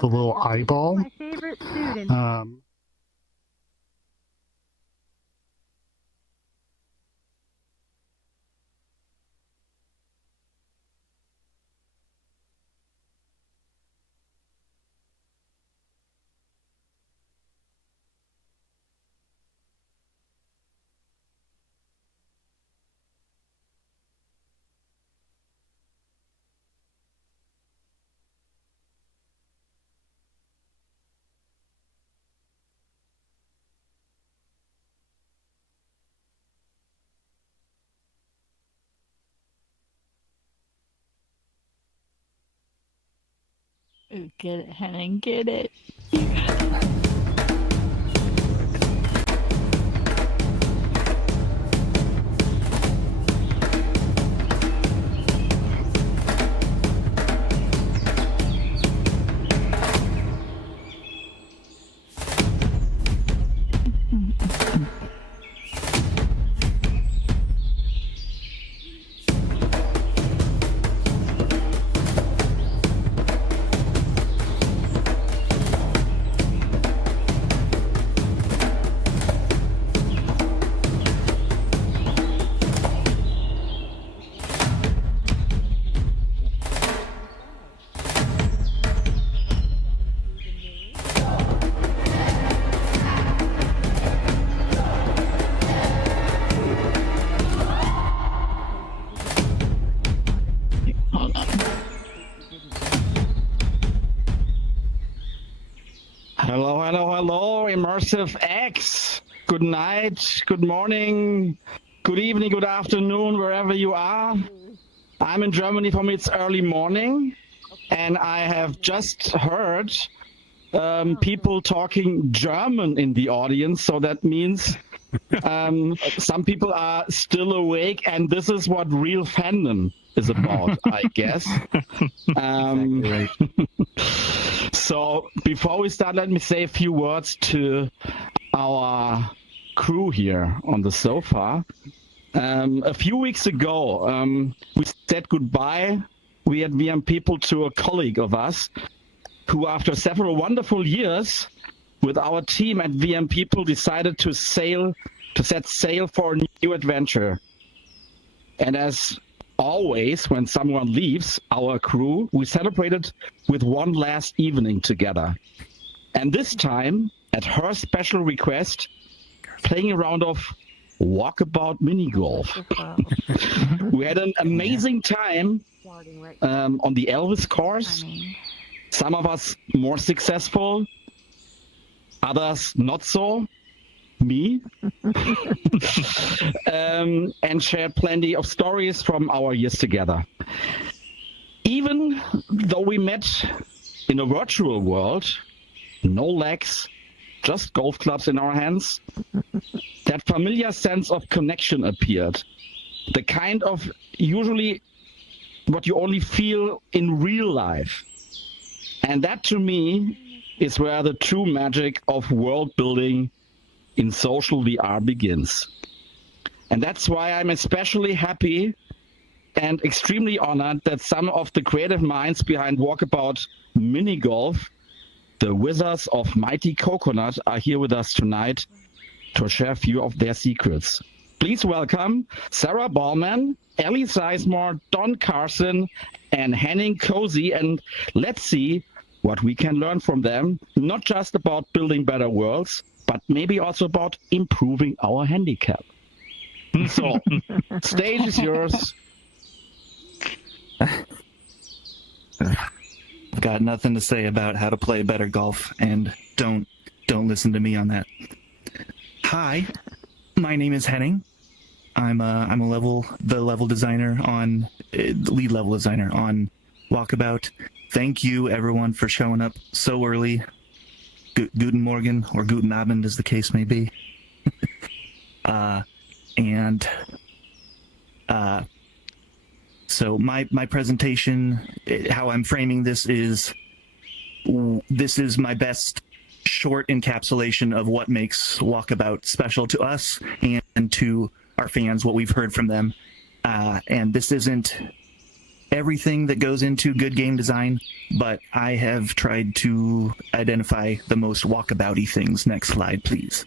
the little eyeball. My favorite student. Ooh, get it, Henning, get it. Hold on. Hello, hello, hello, Immersive X. Good night, good morning, good evening, good afternoon, wherever you are. I'm in Germany for me, it's early morning, and I have just heard people talking German in the audience, so that means some people are still awake, and this is what real fandom is about, I guess. Exactly right. So before we start, let me say a few words to our crew here on the sofa. A few weeks ago, we said goodbye, we at VM People, to a colleague of us who, after several wonderful years with our team at VM People, decided to set sail for a new adventure. And as always, when someone leaves our crew, we celebrated with one last evening together. And this time, at her special request, playing a round of Walkabout Mini Golf. We had an amazing time on the Elvis course. Some of us more successful, others not so. Me. And shared plenty of stories from our years together. Even though we met in a virtual world, no legs, just golf clubs in our hands, that familiar sense of connection appeared. The kind of usually what you only feel in real life. And that, to me, is where the true magic of world building in social VR begins. And that's why I'm especially happy and extremely honored that some of the creative minds behind Walkabout Mini Golf, the wizards of Mighty Coconut, are here with us tonight to share a few of their secrets. Please welcome Sarah Ballman, Ellie Sizemore, Don Carson, and Henning Cozy, and let's see what we can learn from them, not just about building better worlds, but maybe also about improving our handicap. So, stage is yours. I've got nothing to say about how to play better golf, and don't listen to me on that. Hi, my name is Henning. I'm the level designer on lead level designer on Walkabout. Thank you everyone for showing up so early. Guten Morgen, or Guten Abend, as the case may be. So my presentation, how I'm framing this is my best short encapsulation of what makes Walkabout special to us and to our fans, what we've heard from them. And this isn't everything that goes into good game design, but I have tried to identify the most walkabout-y things. Next slide, please.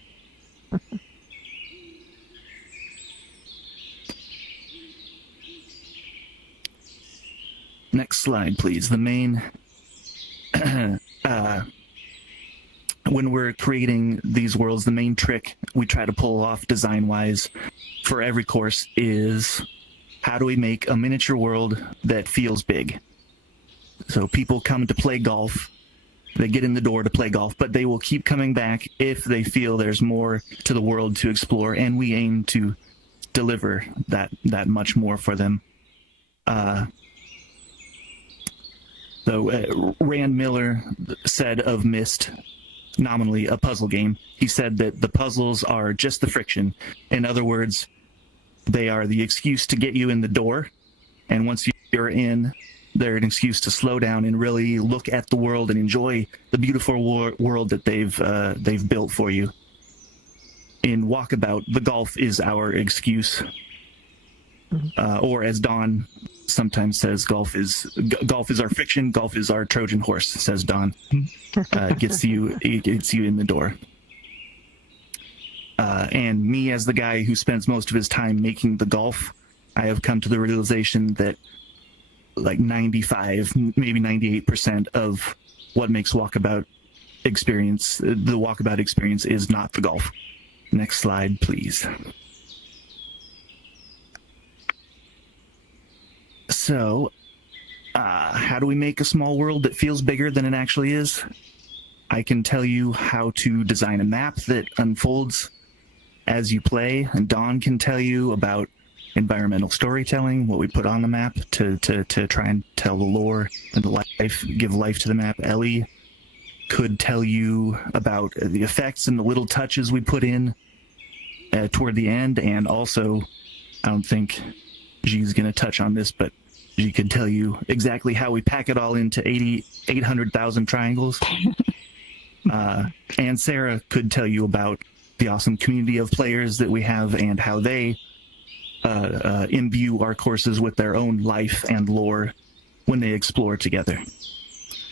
Next slide, please. The main... when we're creating these worlds, the main trick we try to pull off design-wise for every course is how do we make a miniature world that feels big? So people come to play golf, they get in the door to play golf, but they will keep coming back if they feel there's more to the world to explore, and we aim to deliver that much more for them. Rand Miller said of Myst, nominally a puzzle game, he said that the puzzles are just the friction. In other words, they are the excuse to get you in the door, and once you're in, they're an excuse to slow down and really look at the world and enjoy the beautiful world that they've built for you. In Walkabout, the golf is our excuse, or as Don sometimes says, golf is our fiction, golf is our Trojan horse, says Don. It gets you in the door. And me, as the guy who spends most of his time making the golf, I have come to the realization that like 95, maybe 98% of what makes the Walkabout experience is not the golf. Next slide, please. So, how do we make a small world that feels bigger than it actually is? I can tell you how to design a map that unfolds as you play, and Dawn can tell you about environmental storytelling, what we put on the map to try and tell the lore and give life to the map. Ellie could tell you about the effects and the little touches we put in toward the end, and also, I don't think she's going to touch on this, but she could tell you exactly how we pack it all into 800,000 triangles. And Sarah could tell you about the awesome community of players that we have and how they imbue our courses with their own life and lore when they explore together.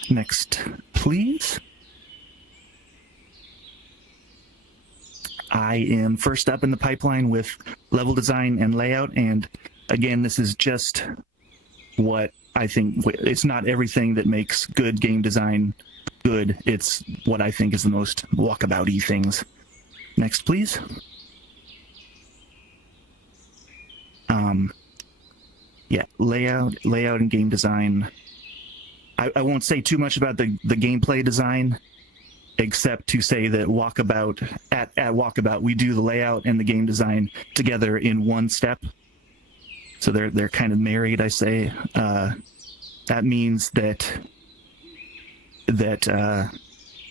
Next, please. I am first up in the pipeline with level design and layout, and again, this is just what I think. It's not everything that makes good game design good. It's what I think is the most walkabout-y things. Next, please. Yeah, layout and game design. I won't say too much about the gameplay design, except to say that at Walkabout, we do the layout and the game design together in one step. So they're kind of married, I say. That means that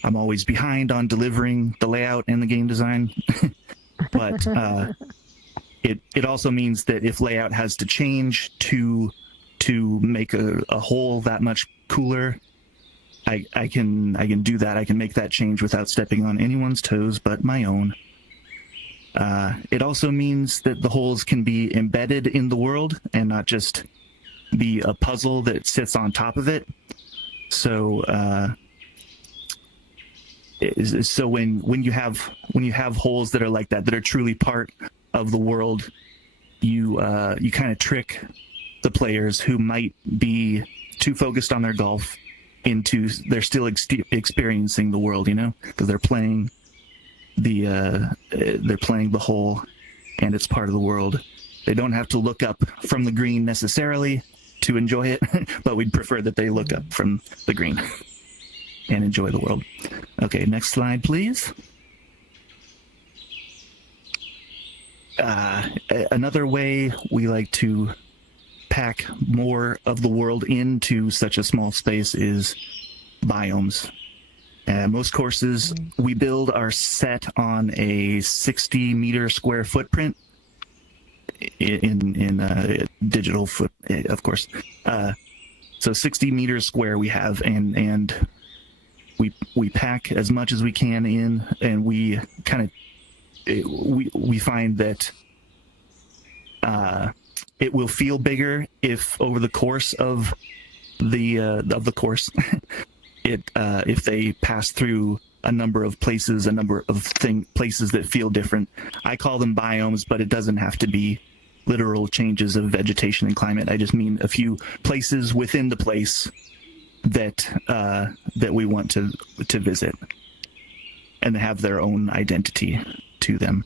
I'm always behind on delivering the layout and the game design. But it also means that if layout has to change to make a whole that much cooler, I can do that. I can make that change without stepping on anyone's toes but my own. It also means that the holes can be embedded in the world and not just be a puzzle that sits on top of it. So when you have holes that are like that are truly part of the world, you kind of trick the players who might be too focused on their golf into they're still experiencing the world, because they're playing the hole and it's part of the world. They don't have to look up from the green necessarily to enjoy it, but we'd prefer that they look up from the green and enjoy the world. Okay, next slide, please. Another way we like to pack more of the world into such a small space is biomes. Most courses, we build our set on a 60-meter square footprint in digital foot, of course. So 60 meters square we have, and we pack as much as we can in, and we kind of we find that it will feel bigger if over the course of the course, if they pass through a number of places, a number of places that feel different. I call them biomes, but it doesn't have to be literal changes of vegetation and climate. I just mean a few places within the place that we want to visit and have their own identity to them.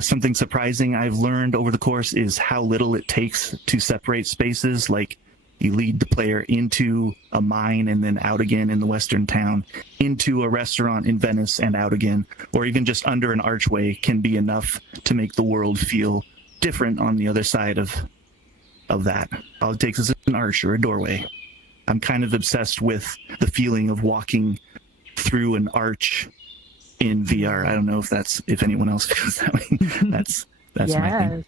Something surprising I've learned over the course is how little it takes to separate spaces. Like, you lead the player into a mine and then out again in the western town, into a restaurant in Venice and out again, or even just under an archway can be enough to make the world feel different on the other side of that. All it takes is an arch or a doorway. I'm kind of obsessed with the feeling of walking through an arch in VR. I don't know if anyone else feels that way. That's my thing.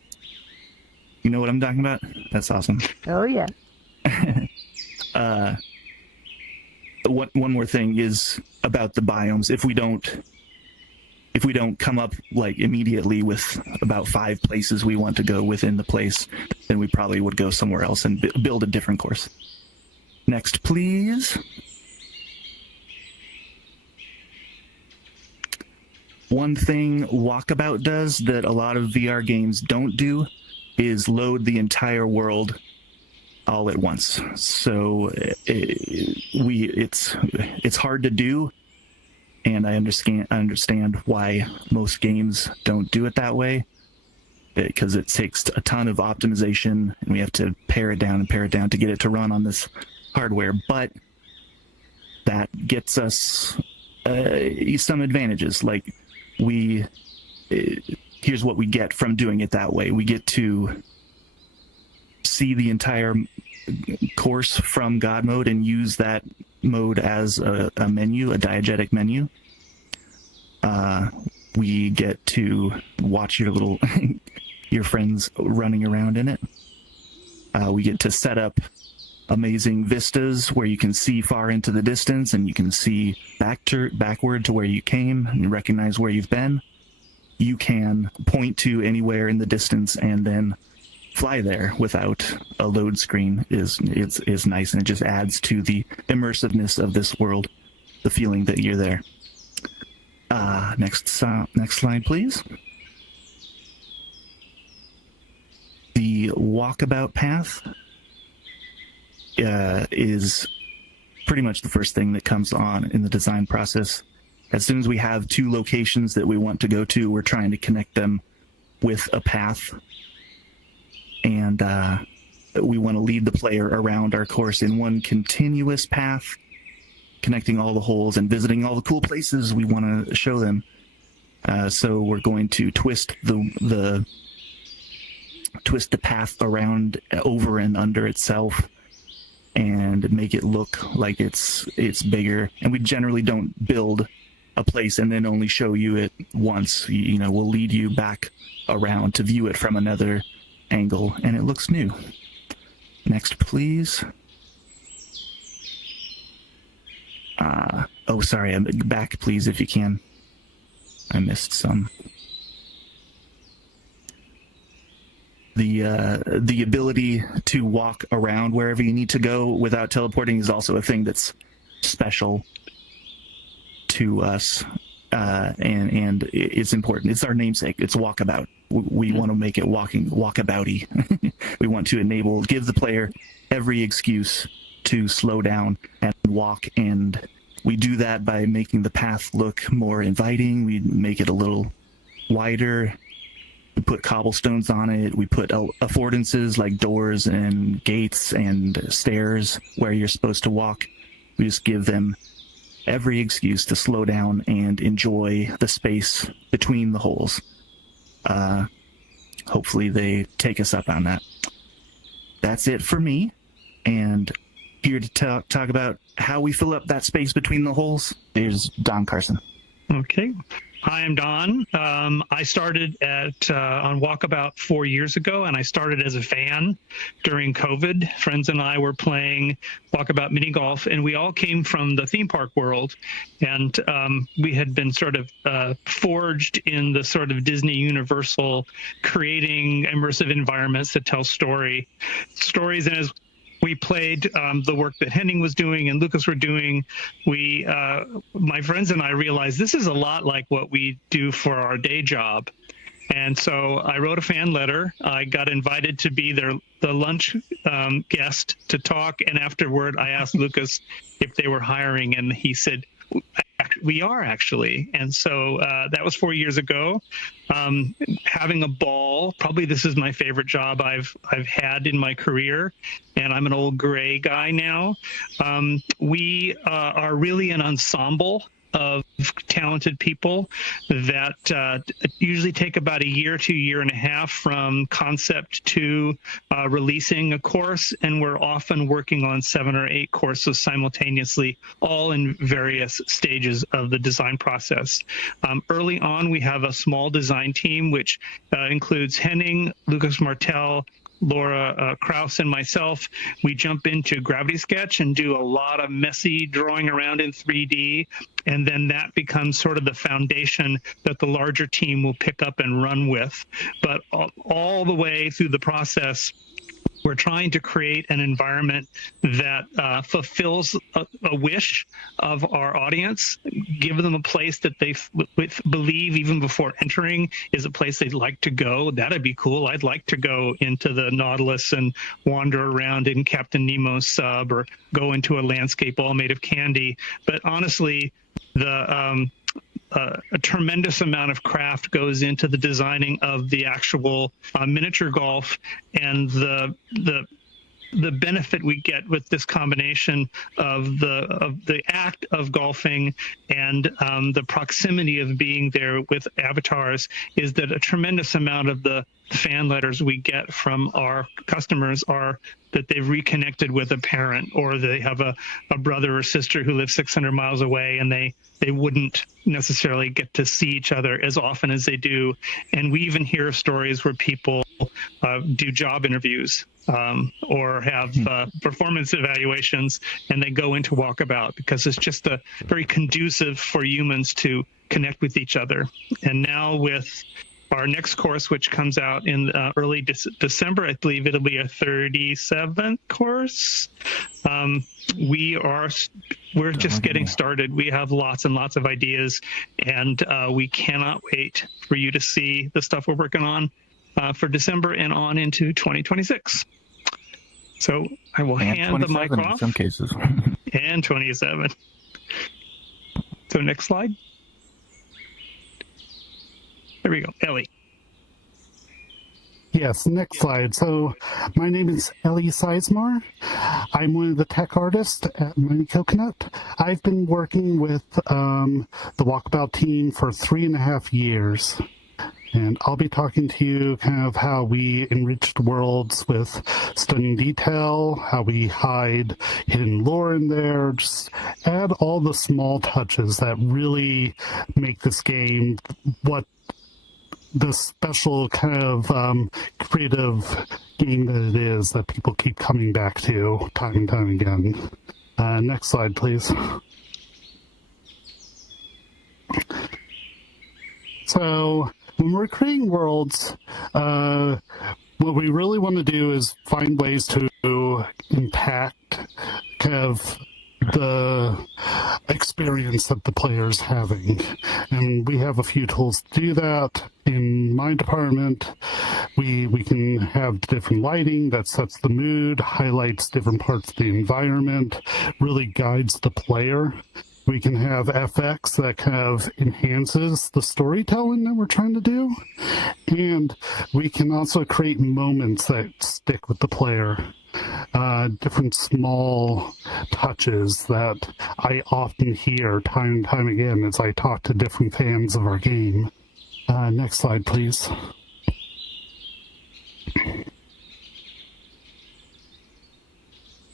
You know what I'm talking about? That's awesome. Oh yeah. One more thing is about the biomes. If we don't come up like immediately with about 5 places we want to go within the place, then we probably would go somewhere else and build a different course. Next, please. One thing Walkabout does that a lot of VR games don't do is load the entire world all at once. So it's hard to do, and I understand why most games don't do it that way, because it takes a ton of optimization, and we have to pare it down to get it to run on this hardware. But that gets us some advantages. Like, here's what we get from doing it that way. We get to see the entire course from God mode and use that mode as a menu, a diegetic menu. We get to watch your friends running around in it. We get to set up amazing vistas where you can see far into the distance and you can see backward to where you came and recognize where you've been. You can point to anywhere in the distance and then fly there without a load screen is nice, and it just adds to the immersiveness of this world, the feeling that you're there. Next slide, please. The walkabout path is pretty much the first thing that comes on in the design process. As soon as we have 2 locations that we want to go to, we're trying to connect them with a path. And we want to lead the player around our course in one continuous path, connecting all the holes and visiting all the cool places we want to show them. So we're going to twist the path around, over and under itself, and make it look like it's bigger. And we generally don't build a place and then only show you it once. We'll lead you back around to view it from another angle, and it looks new. Next, please. Sorry, back, please, if you can. I missed some. The ability to walk around wherever you need to go without teleporting is also a thing that's special to us, and it's important. It's our namesake. It's Walkabout. We want to make it walkabouty. We want to give the player every excuse to slow down and walk, and we do that by making the path look more inviting. We make it a little wider. We put cobblestones on it. We put affordances like doors and gates and stairs where you're supposed to walk. We just give them every excuse to slow down and enjoy the space between the holes. Hopefully they take us up on that. That's it for me. And here to talk about how we fill up that space between the holes, there's Don Carson. Okay. Hi, I'm Don. I started on Walkabout 4 years ago, and I started as a fan during COVID. Friends and I were playing Walkabout Mini Golf, and we all came from the theme park world, and we had been sort of forged in the sort of Disney Universal, creating immersive environments that tell stories. And as we played the work that Henning was doing and Lucas were doing, my friends and I realized this is a lot like what we do for our day job. And so I wrote a fan letter. I got invited to be the lunch guest to talk. And afterward, I asked Lucas if they were hiring, and he said, we are actually. And so that was 4 years ago. Having a ball. Probably this is my favorite job I've had in my career, and I'm an old gray guy now. We are really an ensemble of talented people that usually take about a year to year and a half from concept to releasing a course, and we're often working on 7 or 8 courses simultaneously, all in various stages of the design process. Early on, we have a small design team, which includes Henning, Lucas Martel, Laura Kraus, and myself. We jump into Gravity Sketch and do a lot of messy drawing around in 3D, and then that becomes sort of the foundation that the larger team will pick up and run with. But all the way through the process, we're trying to create an environment that fulfills a wish of our audience, give them a place that they believe even before entering is a place they'd like to go. That'd be cool. I'd like to go into the Nautilus and wander around in Captain Nemo's sub, or go into a landscape all made of candy. But honestly, a tremendous amount of craft goes into the designing of the actual miniature golf, and the benefit we get with this combination of the act of golfing and the proximity of being there with avatars is that a tremendous amount of the fan letters we get from our customers are that they've reconnected with a parent, or they have a brother or sister who lives 600 miles away, and they wouldn't necessarily get to see each other as often as they do. And we even hear stories where people do job interviews or have performance evaluations, and they go into Walkabout because it's just very conducive for humans to connect with each other. And now with our next course, which comes out in early December, I believe it'll be a 37th course. We're just getting started. We have lots and lots of ideas, and we cannot wait for you to see the stuff we're working on for December and on into 2026. So I will hand the mic off. In some cases. And 27. So next slide. There we go. Ellie. Yes, next slide. So my name is Ellie Sizemore. I'm one of the tech artists at Mighty Coconut. I've been working with the Walkabout team for 3.5 years. And I'll be talking to you kind of how we enriched worlds with stunning detail, how we hide hidden lore in there, just add all the small touches that really make this game what the special kind of creative game that it is, that people keep coming back to time and time again. Next slide, please. So when we're creating worlds, what we really want to do is find ways to impact kind of the experience that the player's having. And we have a few tools to do that. In my department, we can have different lighting that sets the mood, highlights different parts of the environment, really guides the player. We can have FX that kind of enhances the storytelling that we're trying to do. And we can also create moments that stick with the player. Different small touches that I often hear time and time again as I talk to different fans of our game. Next slide, please.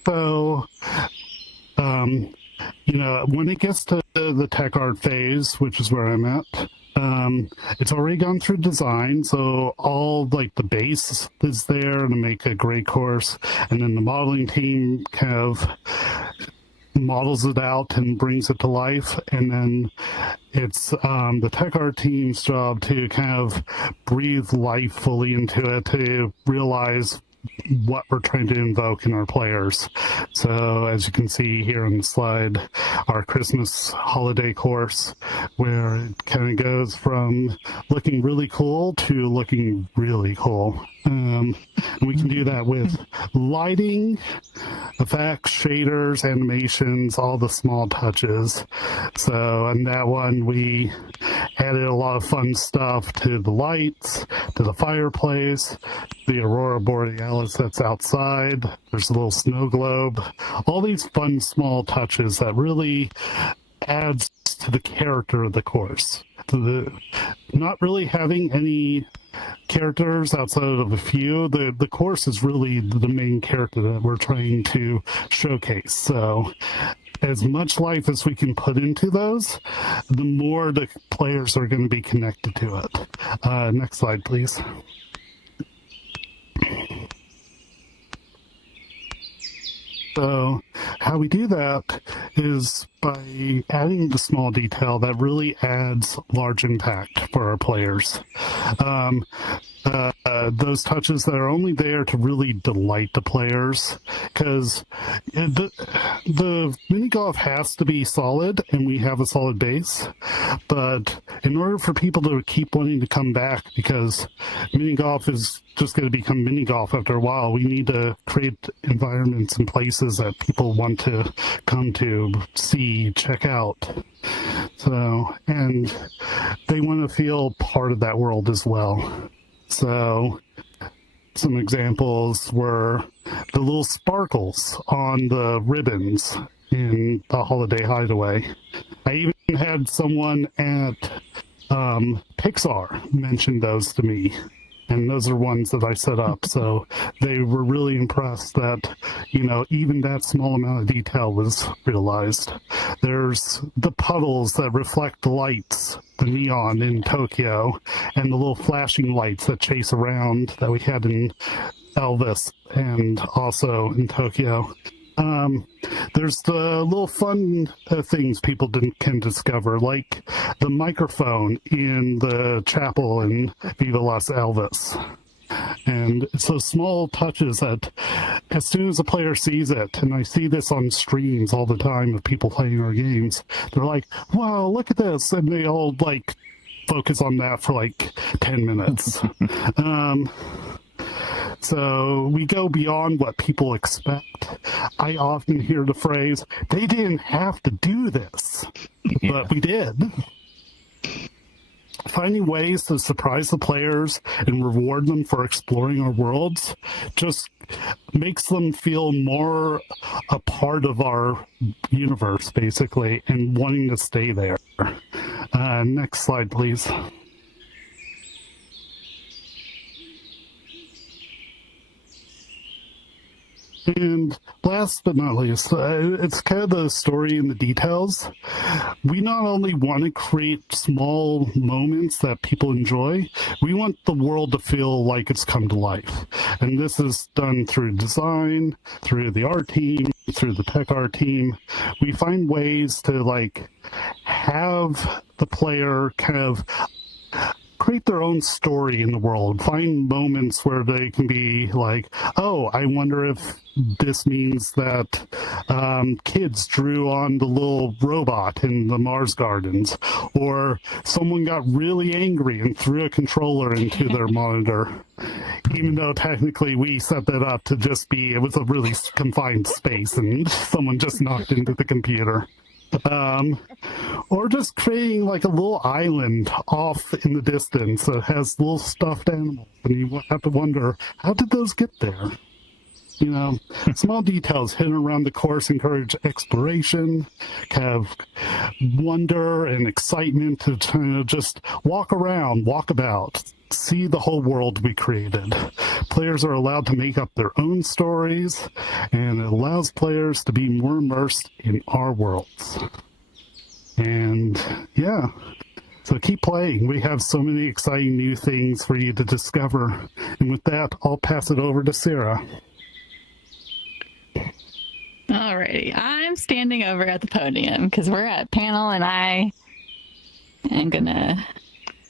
So, when it gets to the tech art phase, which is where I'm at, It's already gone through design, so all like the base is there to make a great course, and then the modeling team kind of models it out and brings it to life, and then it's the tech art team's job to kind of breathe life fully into it to realize what we're trying to invoke in our players. So as you can see here on the slide, our Christmas holiday course, where it kind of goes from looking really cool to looking really cool. And we can do that with lighting, effects, shaders, animations, all the small touches. So on that one, we added a lot of fun stuff to the lights, to the fireplace, the aurora borealis that's outside. There's a little snow globe. All these fun small touches that really adds to the character of the course. Not really having any characters outside of a few, the course is really the main character that we're trying to showcase. So as much life as we can put into those, the more the players are going to be connected to it. Next slide, please. So how we do that is by adding the small detail that really adds large impact for our players. Those touches that are only there to really delight the players, because the mini golf has to be solid, and we have a solid base. But in order for people to keep wanting to come back, because mini golf is just going to become mini golf after a while, we need to create environments and places that people want to come to, see, check out. So, and they want to feel part of that world as well. So some examples were the little sparkles on the ribbons in the Holiday Hideaway. I even had someone at Pixar mention those to me. And those are ones that I set up. So they were really impressed that, even that small amount of detail was realized. There's the puddles that reflect the lights, the neon in Tokyo, and the little flashing lights that chase around that we had in Elvis and also in Tokyo. There's the little fun things people can discover, like the microphone in the chapel in Viva Las Elvis. And it's those small touches that as soon as a player sees it, and I see this on streams all the time of people playing our games, they're like, wow, look at this. And they all focus on that for 10 minutes. So we go beyond what people expect. I often hear the phrase, they didn't have to do this, but we did. Finding ways to surprise the players and reward them for exploring our worlds just makes them feel more a part of our universe, basically, and wanting to stay there. Next slide, please. And last but not least, it's kind of the story in the details. We not only want to create small moments that people enjoy, we want the world to feel like it's come to life. And this is done through design, through the art team, through the tech art team. We find ways to have the player kind of create their own story in the world, find moments where they can be like, oh, I wonder if this means that kids drew on the little robot in the Mars Gardens, or someone got really angry and threw a controller into their monitor, even though technically we set that up to just be, it was a really confined space and someone just knocked into the computer. Or just creating a little island off in the distance that has little stuffed animals, and you have to wonder, how did those get there? Small details hidden around the course encourage exploration, kind of wonder and excitement to just walk around, walk about, see the whole world we created. Players are allowed to make up their own stories, and it allows players to be more immersed in our worlds. And yeah, So keep playing. We have so many exciting new things for you to discover. And with that, I'll pass it over to Sarah. Alrighty, I'm standing over at the podium because we're at panel and I am gonna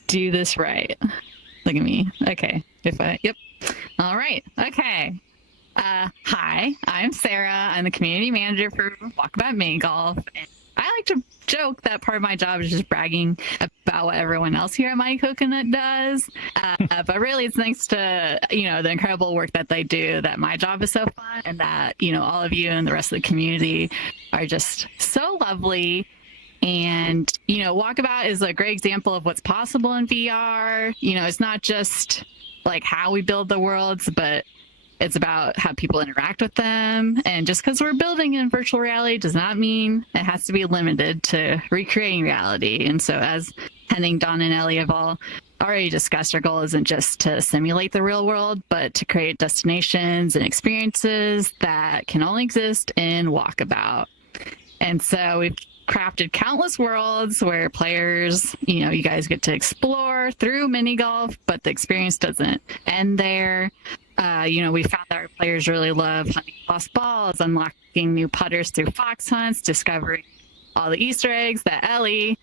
do this right. Look at me. Okay. Yep. All right. Okay. Hi, I'm Sarah. I'm the community manager for Walkabout Mini Golf. And I like to joke that part of my job is just bragging about what everyone else here at Mighty Coconut does. But really, it's thanks to, the incredible work that they do that my job is so fun, and that, all of you and the rest of the community are just so lovely. And, Walkabout is a great example of what's possible in VR. It's not just like how we build the worlds, but it's about how people interact with them. And just because we're building in virtual reality does not mean it has to be limited to recreating reality. And so as Henning, Don, and Ellie have all already discussed, our goal isn't just to simulate the real world, but to create destinations and experiences that can only exist in Walkabout. And so we've crafted countless worlds where players, you guys get to explore through mini golf, but the experience doesn't end there. We found that our players really love hunting lost balls, unlocking new putters through fox hunts, discovering all the Easter eggs that Ellie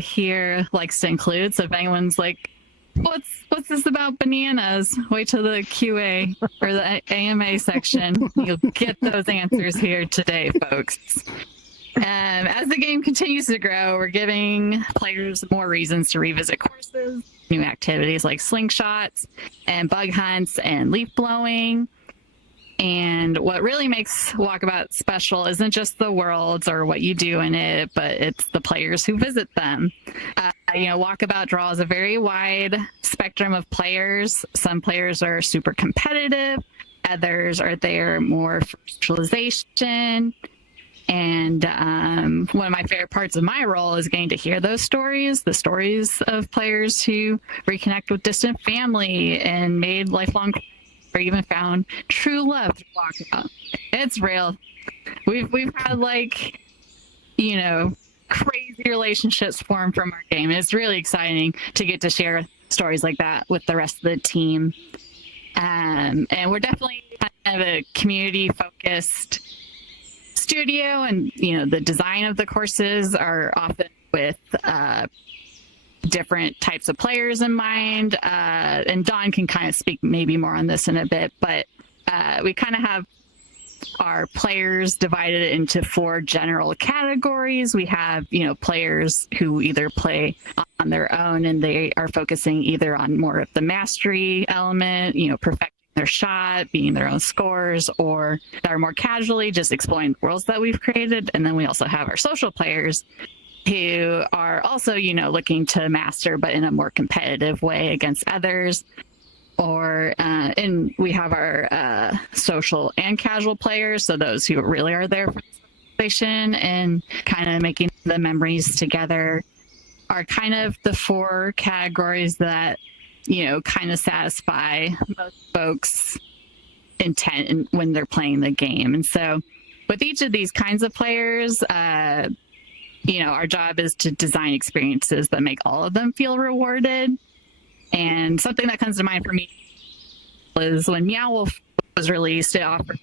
here likes to include. So if anyone's like, what's this about bananas? Wait till the QA or the AMA section. You'll get those answers here today, folks. As the game continues to grow, we're giving players more reasons to revisit courses, new activities like slingshots and bug hunts and leaf blowing. And what really makes Walkabout special isn't just the worlds or what you do in it, but it's the players who visit them. Walkabout draws a very wide spectrum of players. Some players are super competitive, others are there more for socialization. And one of my favorite parts of my role is getting to hear those stories, the stories of players who reconnect with distant family and made lifelong or even found true love through Walkabout. It's real. We've had crazy relationships form from our game. It's really exciting to get to share stories like that with the rest of the team. And we're definitely kind of a community-focused studio, and the design of the courses are often with different types of players in mind, and Don can kind of speak maybe more on this in a bit, but we kind of have our players divided into 4 general categories. We have players who either play on their own and they are focusing either on more of the mastery element, perfecting their shot, beating their own scores, or that are more casually just exploring the worlds that we've created. And then we also have our social players who are also, looking to master, but in a more competitive way against others. And we have our social and casual players, so those who really are there for the celebration and kind of making the memories together are kind of the 4 categories that kind of satisfy most folks' intent when they're playing the game. And so with each of these kinds of players, our job is to design experiences that make all of them feel rewarded. And something that comes to mind for me was when Meow Wolf was released, it offered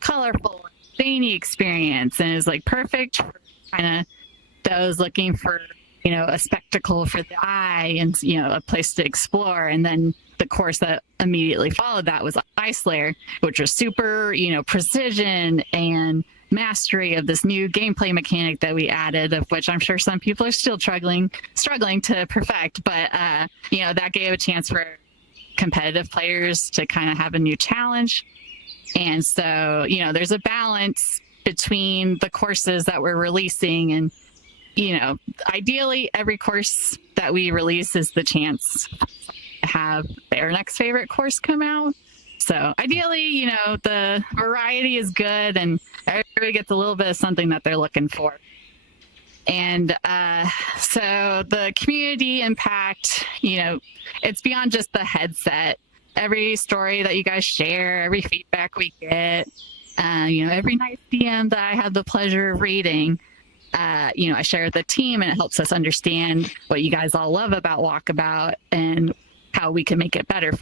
colorful, zany experience, and it was perfect for kind of those looking for a spectacle for the eye and, a place to explore. And then the course that immediately followed that was Ice Lair, which was super, precision and mastery of this new gameplay mechanic that we added, of which I'm sure some people are still struggling to perfect. But, that gave a chance for competitive players to kind of have a new challenge. And so, there's a balance between the courses that we're releasing, and ideally every course that we release is the chance to have their next favorite course come out. So ideally, the variety is good and everybody gets a little bit of something that they're looking for. And so the community impact, it's beyond just the headset. Every story that you guys share, every feedback we get, every nice DM that I have the pleasure of reading, I share with the team, and it helps us understand what you guys all love about Walkabout and how we can make it better.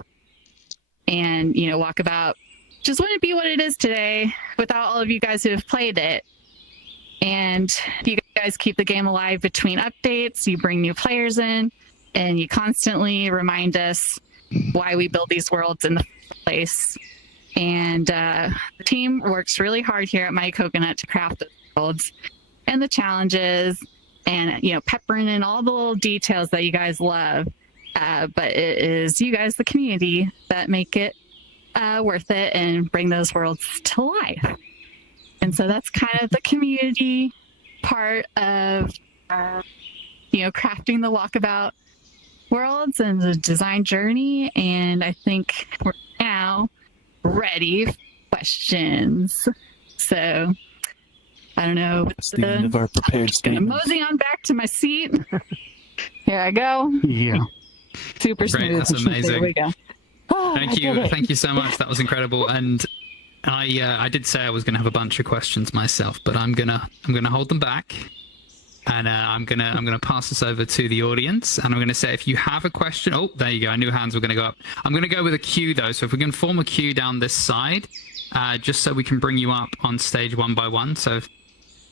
And, Walkabout just wouldn't be what it is today without all of you guys who have played it. And you guys keep the game alive between updates. You bring new players in, and you constantly remind us why we build these worlds in the first place. And the team works really hard here at My Coconut to craft the worlds and the challenges, and peppering in all the little details that you guys love. But it is you guys, the community, that make it worth it and bring those worlds to life. And so that's kind of the community part of crafting the Walkabout worlds and the design journey. And I think we're now ready for questions. So I don't know. That's the end of our prepared statement. Moseying on back to my seat. Here I go. Yeah. Super smooth. Great, that's amazing. There we go. Oh, Thank you so much. That was incredible. And I did say I was going to have a bunch of questions myself, but I'm gonna hold them back, and I'm gonna pass this over to the audience, and I'm gonna say, if you have a question, oh, there you go. I knew hands were gonna go up. I'm gonna go with a queue though, so if we can form a queue down this side, just so we can bring you up on stage one by one. So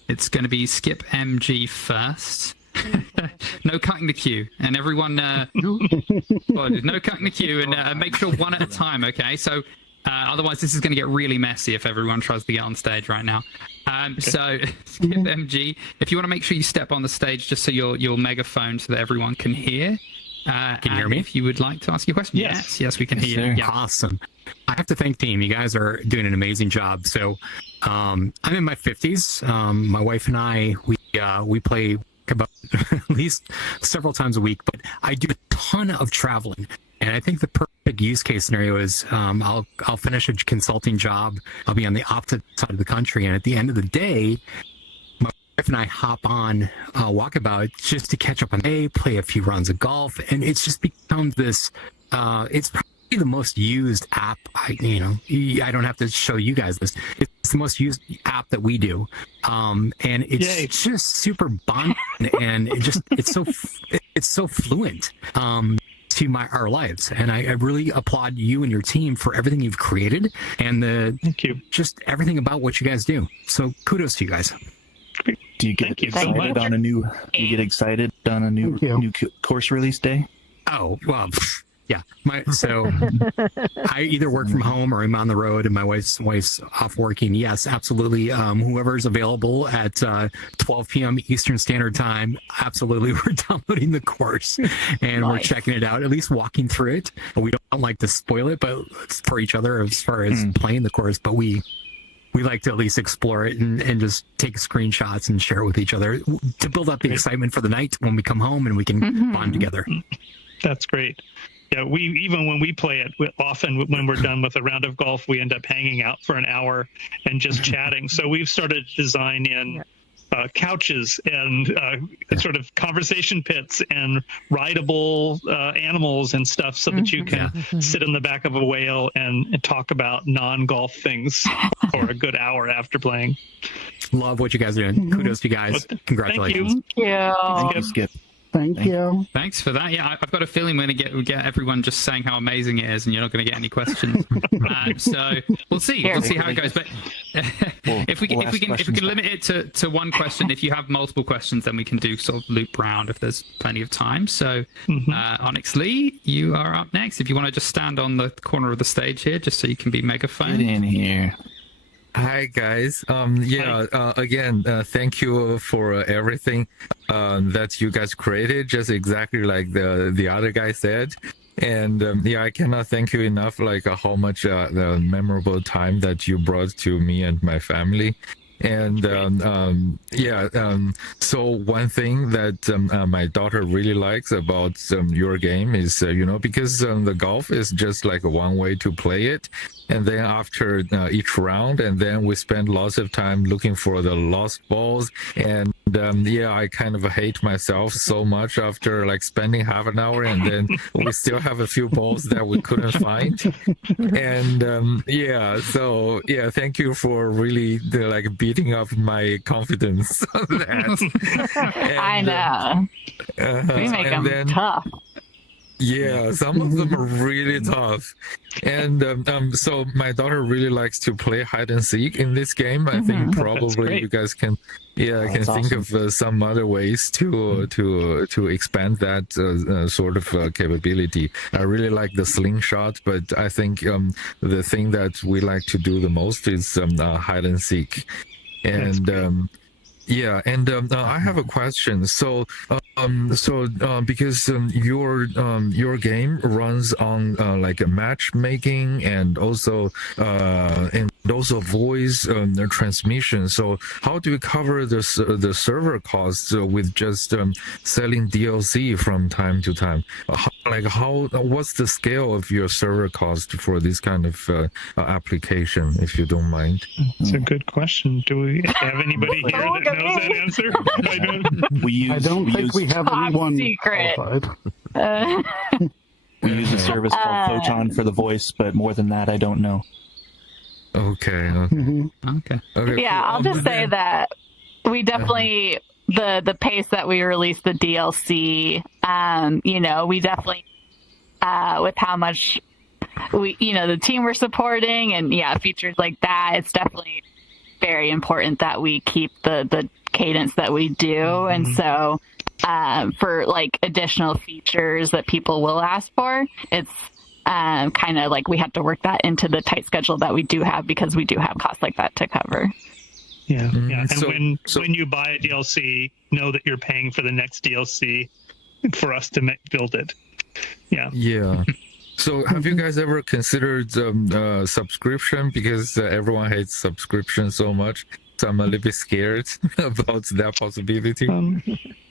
it's gonna be Skip MG first. No cutting the queue, and everyone no cutting the queue, and make sure one at a time, okay? So otherwise this is going to get really messy if everyone tries to get on stage right now. So Skip MG, if you want to make sure you step on the stage just so your megaphone so that everyone can hear. Can you hear me? If you would like to ask your question. Yes, we can hear you. Yeah. Awesome. I have to thank team. You guys are doing an amazing job. So I'm in my 50s. My wife and I, we play about at least several times a week, but I do a ton of traveling. And I think the perfect use case scenario is I'll finish a consulting job. I'll be on the opposite side of the country. And at the end of the day, my wife and I hop on Walkabout just to catch up on the day, play a few runs of golf. And it's just become this, it's probably the most used app. I don't have to show you guys this. It's the most used app that we do. And it's just super bonding, and it's so fluent. To our lives, and I really applaud you and your team for everything you've created, and thank you, just everything about what you guys do. So kudos to you guys. Do you get excited on a new? Do you get excited on a new course release day? Oh well, yeah. I either work from home or I'm on the road, and my wife's off working. Yes, absolutely. Whoever's available at 12 p.m. Eastern Standard Time, absolutely, we're downloading the course and we're checking it out, at least walking through it. We don't like to spoil it, but for each other as far as playing the course, but we like to at least explore it and just take screenshots and share it with each other to build up the excitement for the night when we come home and we can bond together. That's great. Yeah, even when we play it, often when we're done with a round of golf, we end up hanging out for an hour and just chatting. So we've started to design in couches and sort of conversation pits and rideable animals and stuff, so that you can sit in the back of a whale and talk about non-golf things for a good hour after playing. Love what you guys are doing. Kudos to you guys. Congratulations. Thank you. Skip. Thank you. Thanks for that. Yeah, I've got a feeling we're going to get everyone just saying how amazing it is, and you're not going to get any questions. So we'll see. We'll see how it goes. But if we can limit it to one question. If you have multiple questions, then we can do sort of loop round if there's plenty of time. So Onyx Lee, you are up next. If you want to just stand on the corner of the stage here, just so you can be megaphone. Get in here. Hi guys. Again, thank you for everything that you guys created, just exactly like the other guy said. And I cannot thank you enough, like how much the memorable time that you brought to me and my family. And so one thing that my daughter really likes about your game is because the golf is just like one way to play it, and then after each round, and then we spend lots of time looking for the lost balls. And I kind of hate myself so much after like spending half an hour, and then we still have a few balls that we couldn't find. And thank you for really beating up my confidence on that. And, I know. We make them tough. Yeah, some of them are really tough. And so my daughter really likes to play hide and seek in this game. I think probably you guys can think of some other ways to expand that sort of capability. I really like the slingshot, but I think the thing that we like to do the most is hide and seek. And I have a question. So because your game runs on like a matchmaking and also voice transmission. So how do you cover the server costs with just selling DLC from time to time? What's the scale of your server cost for this kind of application, if you don't mind? It's a good question. Do we have anybody here that knows that answer? I don't think we have anyone qualified. We use a service called Photon for the voice, but more than that, I don't know. Okay. Okay. Yeah, I'll just say that we definitely the pace that we release the DLC. We definitely with how much the team we're supporting and features like that. It's definitely very important that we keep the cadence that we do, and so for like additional features that people will ask for, it's kind of like we have to work that into the tight schedule that we do have, because we do have costs like that to cover. Yeah. And when you buy a DLC, know that you're paying for the next DLC for us to build it. Yeah. So have you guys ever considered subscription? Because everyone hates subscription so much. So I'm a little bit scared about that possibility.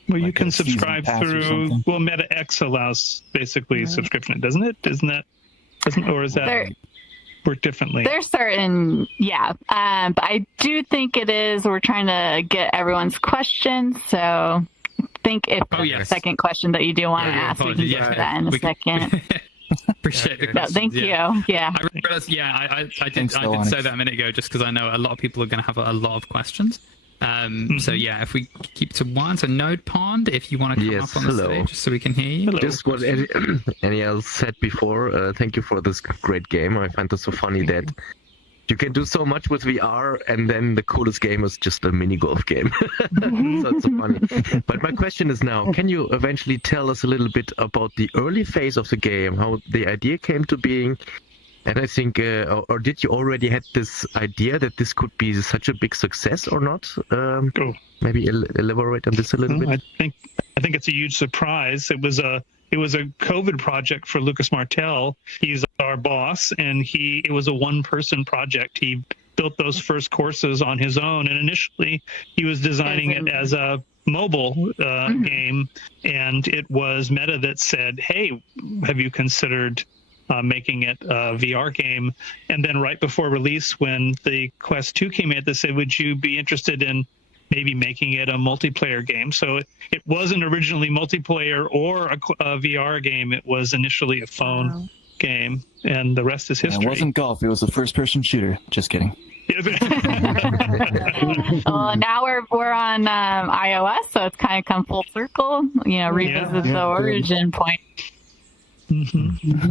Well, you can subscribe through. Well, Meta X allows basically subscription, doesn't it? Or is that work differently? There's certain, but I do think it is. We're trying to get everyone's questions, so I think if the second question that you do want to ask, we can get to that in a second. Appreciate the questions. Thank you. Yeah. I realized, I did say that a minute ago, just because I know a lot of people are going to have a lot of questions. So if we keep to one, so Node Pond, if you want to come up on the stage, just so we can hear you. Hello. Just what Annie else said before. Thank you for this great game. I find it so funny that you can do so much with VR, and then the coolest game is just a mini golf game. So it's so funny. But my question is now, can you eventually tell us a little bit about the early phase of the game, how the idea came to being? And I think, or did you already had this idea that this could be such a big success or not? Maybe elaborate on this a little bit. I think it's a huge surprise. It was a COVID project for Lucas Martel. He's our boss, and it was a one-person project. He built those first courses on his own, and initially he was designing it as a mobile game, and it was Meta that said, "Hey, have you considered making it a VR game?" And then right before release, when the Quest 2 came out, they said, "Would you be interested in maybe making it a multiplayer game?" So it wasn't originally multiplayer or a VR game. It was initially a phone game, and the rest is history. It wasn't golf. It was a first-person shooter. Just kidding. Now we're on iOS, so it's kind of come full circle. Revisit the origin point.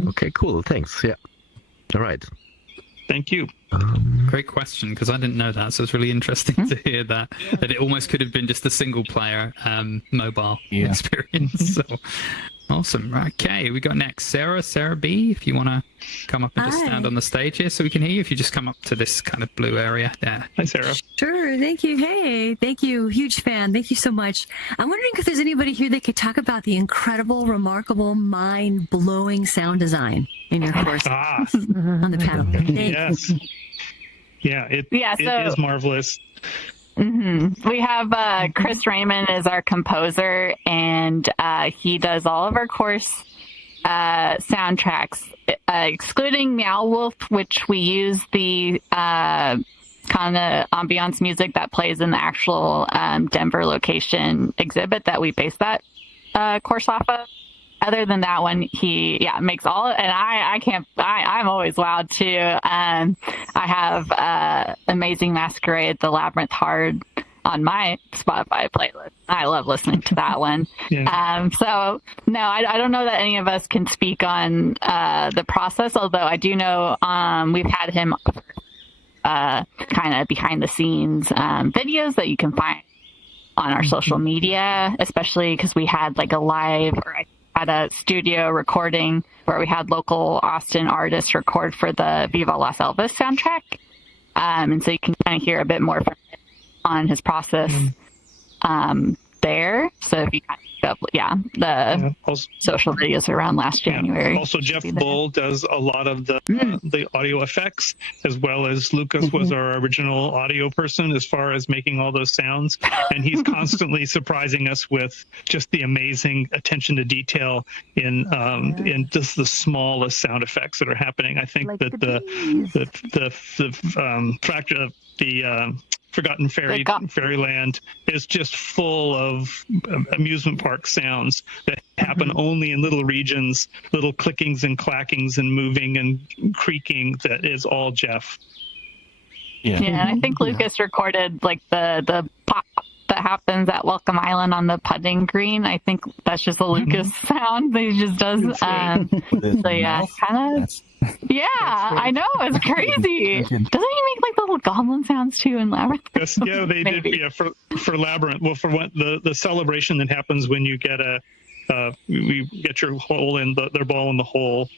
Okay, cool. Thanks. Yeah. All right. Thank you. Great question, because I didn't know that, so it's really interesting to hear that it almost could have been just a single player mobile experience. So awesome. Okay, we got next Sarah B, if you want to come up and just stand on the stage here so we can hear you. If you just come up to this kind of blue area there. Hi, Sarah. Sure. Thank you. Hey, thank you. Huge fan. Thank you so much. I'm wondering if there's anybody here that could talk about the incredible, remarkable, mind-blowing sound design in your course on the panel. Thanks. Yeah, it is marvelous. We have Chris Raymond as our composer, and he does all of our course soundtracks, excluding Meow Wolf, which we use the kind of ambiance music that plays in the actual Denver location exhibit that we based that course off of. Other than that one, he makes all, and I'm always loud too. I have Amazing Masquerade, The Labyrinth Hard on my Spotify playlist. I love listening to that one. Yeah. So no, I don't know that any of us can speak on the process, although I do know we've had him kind of behind the scenes videos that you can find on our social media, especially because we had like a live, or I had a studio recording where we had local Austin artists record for the Viva Las Elvis soundtrack. And so you can kind of hear a bit more from him on his process there. So if you kind of look up, the social videos around last January. Also, Jeff Bull does a lot of the audio effects, as well as Lucas was our original audio person as far as making all those sounds. And he's constantly surprising us with just the amazing attention to detail in just the smallest sound effects that are happening. I think like that the Forgotten Fairyland is just full of amusement park sounds that happen only in little regions, little clickings and clackings and moving and creaking. That is all Jeff. Yeah, and I think Lucas recorded like the pop that happens at Welcome Island on the putting green. I think that's just a Lucas sound that he just does. So yeah, kind of. Yeah, I know, it's crazy. Doesn't he make like the little goblin sounds too in Labyrinth? Yes, yeah, they did. Yeah, for Labyrinth. Well, for the celebration that happens when you get we get your hole in their ball in the hole.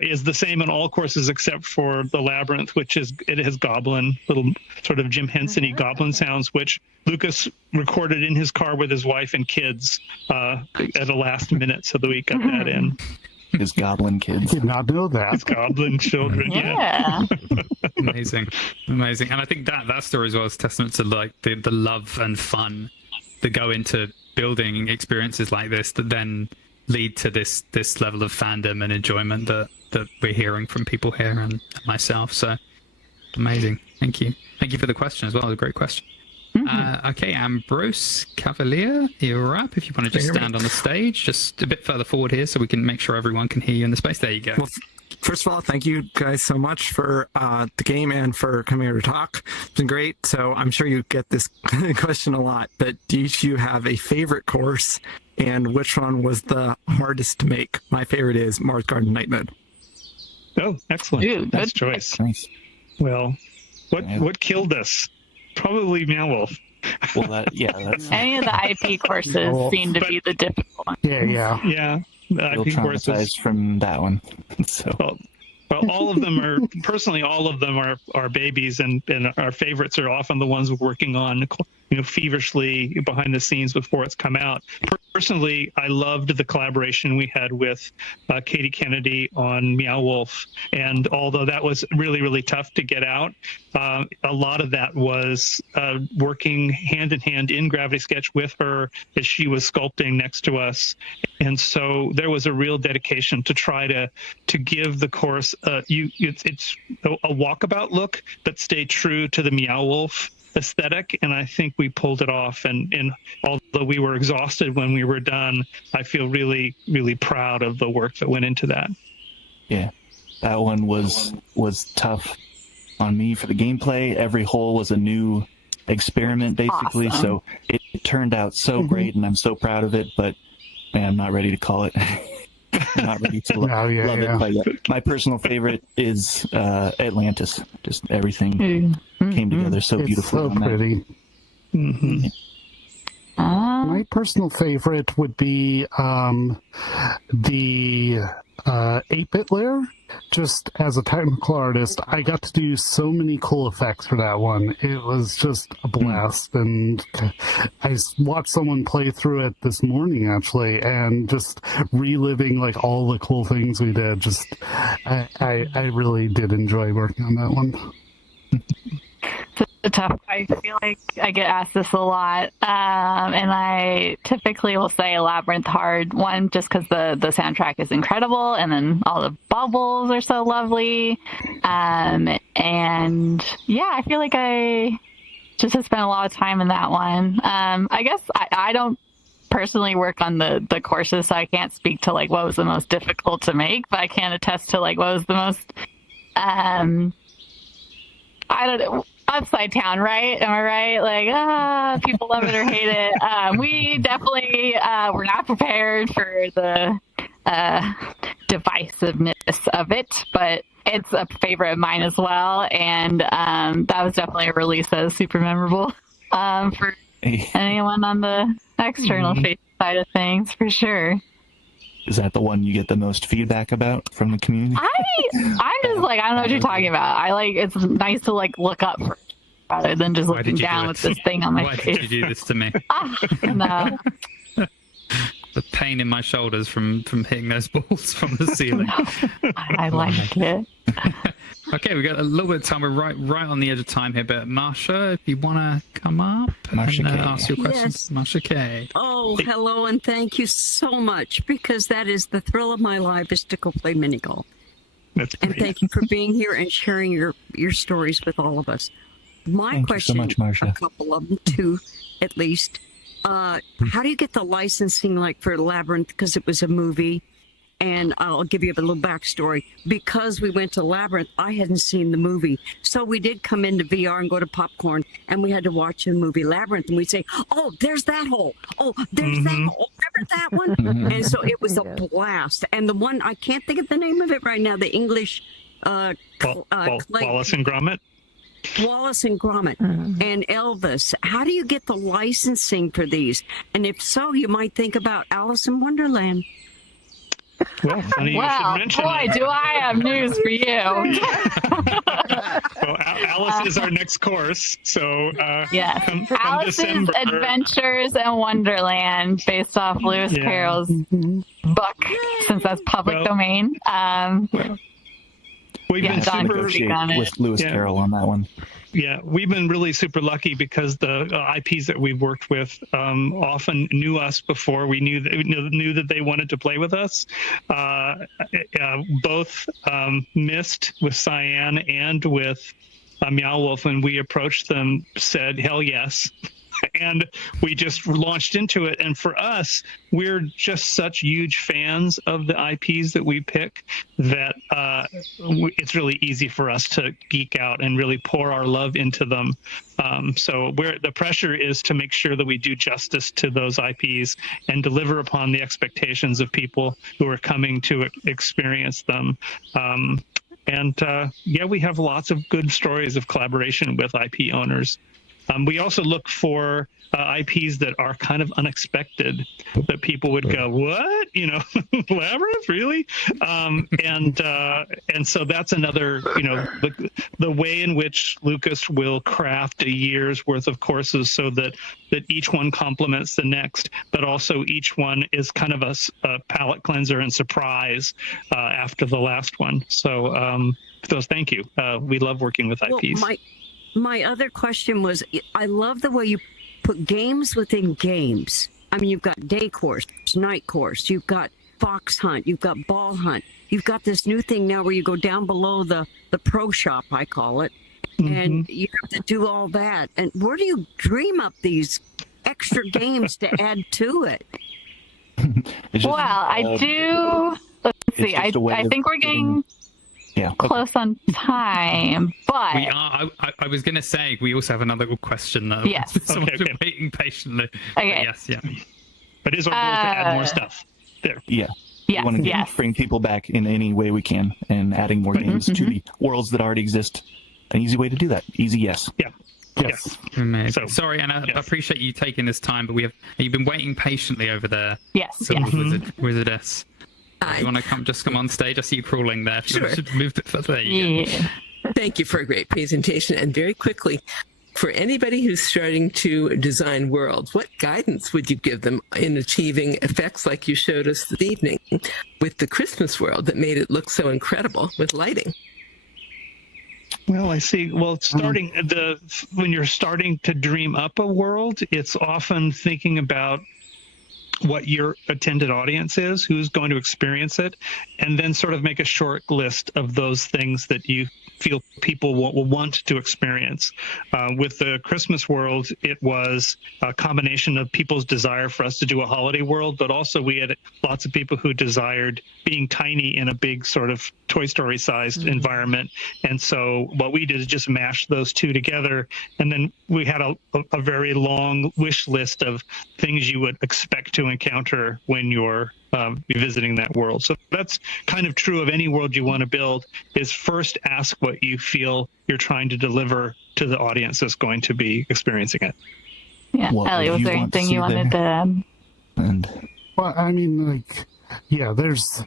Is the same in all courses except for the Labyrinth, which it has goblin, little sort of Jim Henson-y goblin sounds, which Lucas recorded in his car with his wife and kids at the last minute, so that we got that in. His goblin kids. Did not know that. His goblin children. Yeah. Amazing. And I think that story as well is testament to like the love and fun that go into building experiences like this that then lead to this level of fandom and enjoyment that we're hearing from people here and myself. So amazing. Thank you for the question as well. It was a great question. Okay, Ambrose Cavalier, you're up. If you want to just stand on the stage, just a bit further forward here so we can make sure everyone can hear you in the space. There you go. Well, first of all, thank you guys so much for the game and for coming here to talk. It's been great. So I'm sure you get this question a lot, but do each of you have a favorite course, and which one was the hardest to make? My favorite is Mars Garden Night Mode. Oh, excellent. Dude, that's choice. Nice. Well, what killed us? Probably Meow Wolf. Well, that's any of the IP courses seem to be the difficult one. Yeah. The IP courses from that one. So. Well, all of them are babies, and our favorites are often the ones we're working on, feverishly behind the scenes before it's come out. Personally, I loved the collaboration we had with Katie Kennedy on Meow Wolf, and although that was really, really tough to get out, a lot of that was working hand in hand in Gravity Sketch with her as she was sculpting next to us, and so there was a real dedication to try to give the course it's a walkabout look, but stay true to the Meow Wolf aesthetic, and I think we pulled it off. And although we were exhausted when we were done, I feel really, really proud of the work that went into that. Yeah, that one was tough on me for the gameplay. Every hole was a new experiment, basically. Awesome. So it turned out so great, and I'm so proud of it. But man, I'm not ready to call it. I'm not ready to love it, but my personal favorite is Atlantis. Just everything came together so beautifully. So pretty. Mm-hmm. My personal favorite would be the 8-bit layer. Just as a technical artist, I got to do so many cool effects for that one. It was just a blast, and I watched someone play through it this morning, actually, and just reliving like all the cool things we did. Just, I really did enjoy working on that one. tough. I feel like I get asked this a lot, and I typically will say Labyrinth hard one, just because the soundtrack is incredible, and then all the bubbles are so lovely, and yeah, I feel like I just have spent a lot of time in that one. I guess I don't personally work on the courses, so I can't speak to like what was the most difficult to make, but I can attest to like what was the most I don't know, upside down, right? Am I right? Like, people love it or hate it. We definitely were not prepared for the divisiveness of it, but it's a favorite of mine as well. And that was definitely a release that was super memorable for anyone on the external face side of things, for sure. Is that the one you get the most feedback about from the community? I'm just like, I don't know what you're talking about. I like, it's nice to like look up for, rather than just looking down with this thing on my face. Why did you do this to me? No. The pain in my shoulders from hitting those balls from the ceiling. I like it. Okay, we got a little bit of time. We're right on the edge of time here, but Marsha, if you want to come up and ask your questions. Yes. Marsha K. Oh, hello, and thank you so much, because that is the thrill of my life, is to go play mini golf. And thank you for being here and sharing your stories with all of us. My question, thank you so much, Marsha. A couple of them, two at least. How do you get the licensing, like for Labyrinth, because it was a movie? And I'll give you a little backstory. Because we went to Labyrinth, I hadn't seen the movie. So we did come into VR and go to popcorn, and we had to watch the movie Labyrinth. And we'd say, oh, there's that hole. Oh, there's that hole. Remember that one? And so it was a blast. And the one, I can't think of the name of it right now, the English... Wallace and Gromit? Wallace and Gromit and Elvis. How do you get the licensing for these? And if so, you might think about Alice in Wonderland. Well, funny you should mention boy, that. do I have news for you. Well, Alice is our next course, so yes, come Alice's December. Adventures in Wonderland, based off Lewis Carroll's book, since that's public domain. We've been super with Lewis Carroll on that one. Yeah, we've been really super lucky, because the IPs that we've worked with often knew us before we knew that they wanted to play with us. Both Mist with Cyan and with Meow Wolf, when we approached them, said, hell yes. And we just launched into it. And for us, we're just such huge fans of the IPs that we pick that it's really easy for us to geek out and really pour our love into them. So the pressure is to make sure that we do justice to those IPs and deliver upon the expectations of people who are coming to experience them. We have lots of good stories of collaboration with IP owners. We also look for IPs that are kind of unexpected, that people would go, what? Labyrinth, really? And so that's another, the way in which Lucas will craft a year's worth of courses so that each one complements the next, but also each one is kind of a palate cleanser and surprise after the last one. So thank you. We love working with IPs. Well, my other question was, I love the way you put games within games. I mean, you've got day course, night course, you've got fox hunt, you've got ball hunt. You've got this new thing now where you go down below the pro shop, I call it, and you have to do all that. And where do you dream up these extra games to add to it? I do. Let's see. I think we're getting... close on time, but we are. I was going to say we also have another question though. Yes, someone's been waiting patiently. Okay. But is our goal to add more stuff there? Yeah. We want to bring people back in any way we can, and adding more games to the worlds that already exist. An easy way to do that. Easy, yes. Yeah. Yes. So, sorry, Anna. I appreciate you taking this time, but you've been waiting patiently over there. Yes. Wizardess. You want to come on stage? I see you crawling there. Sure. Move it further. There you go. Thank you for a great presentation. And very quickly, for anybody who's starting to design worlds, what guidance would you give them in achieving effects like you showed us this evening with the Christmas world that made it look so incredible with lighting? Well, I see. Well, when you're starting to dream up a world, it's often thinking about what your intended audience is, who's going to experience it, and then sort of make a short list of those things that you feel people will want to experience. With the Christmas world, it was a combination of people's desire for us to do a holiday world, but also we had lots of people who desired being tiny in a big sort of Toy Story sized environment. And so what we did is just mash those two together. And then we had a very long wish list of things you would expect to encounter when you're visiting that world. So that's kind of true of any world you want to build, is first ask what you feel you're trying to deliver to the audience that's going to be experiencing it. Yeah, Ellie, was there anything you wanted to add? Well, I mean, like, yeah, there's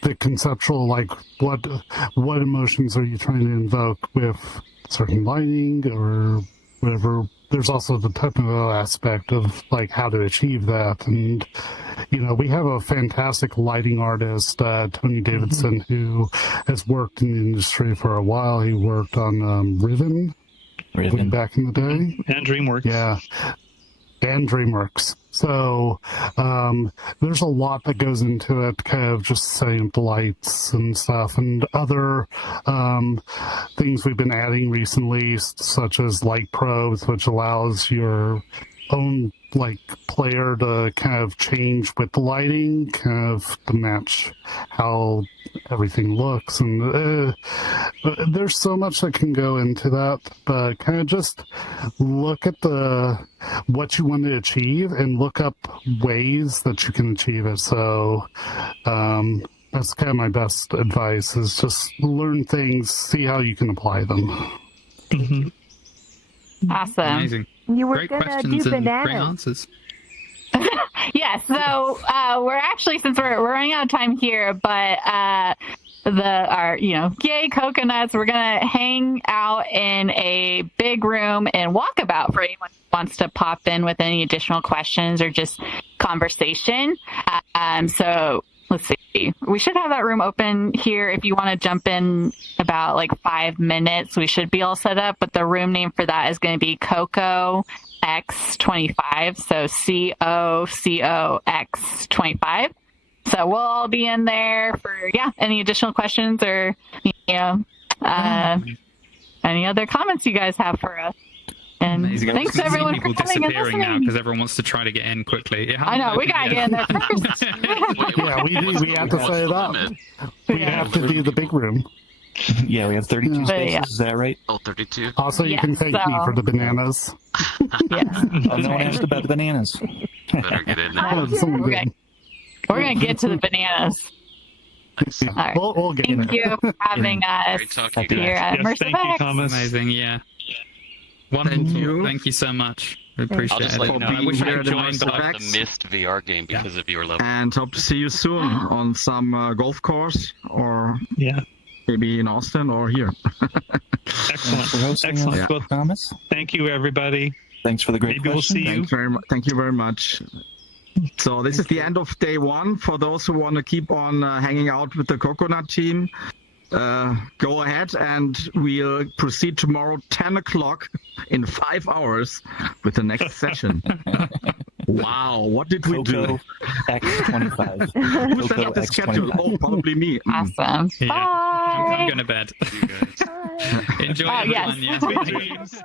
the conceptual, like, what emotions are you trying to invoke with certain lighting or whatever. There's also the technical aspect of, like, how to achieve that. And, you know, we have a fantastic lighting artist, Tony Davidson, who has worked in the industry for a while. He worked on Riven way back in the day. And DreamWorks. Yeah. And DreamWorks. So there's a lot that goes into it, kind of just setting up the lights and stuff, and other things we've been adding recently, such as light probes, which allows your own like player to kind of change with the lighting, kind of to match how everything looks. And there's so much that can go into that, but kind of just look at what you want to achieve and look up ways that you can achieve it. So that's kind of my best advice, is just learn things, see how you can apply them. Awesome. Amazing. You were Great gonna questions do and great bananas. answers. Yeah, so we're actually, since we're running out of time here, but yay coconuts, we're gonna hang out in a big room in Walkabout for anyone who wants to pop in with any additional questions or just conversation. So let's see, we should have that room open here if you want to jump in about like 5 minutes. We should be all set up, but the room name for that is going to be Coco X25, so COCOX 25. So we'll all be in there for any additional questions or any other comments you guys have for us. And Amazing. thanks everyone for people coming and disappearing now listening. because everyone wants to try to get in quickly. I know, we gotta get in there first. Yeah, we do. We have to set it up. We have to do the big room. Yeah, we have 32 spaces. Is that right? Oh, 32. Also, you can thank me for the bananas. Yeah. Oh, no one asked about the bananas. Better get in there. We're gonna get to the bananas. All right. We'll get Thank you for having us here at IMMERSIVE X. Amazing, yeah. Wonderful. Thank you so much. We appreciate it. I wish I could join, but I missed VR game because of your level. And hope to see you soon on some golf course, or maybe in Austin or here. Excellent. Excellent. Well, Thomas. Thank you, everybody. Thanks for the great Maybe question. We'll see you. Thank you very much. So this is the end of day one. For those who want to keep on hanging out with the Coconut team, go ahead, and we'll proceed tomorrow 10 o'clock in 5 hours with the next session. Wow, what did we do? X25. Who set up the schedule? Oh, probably me. Awesome. Yeah. Bye. I'm going to bed. Enjoy everyone. Yes. Yeah.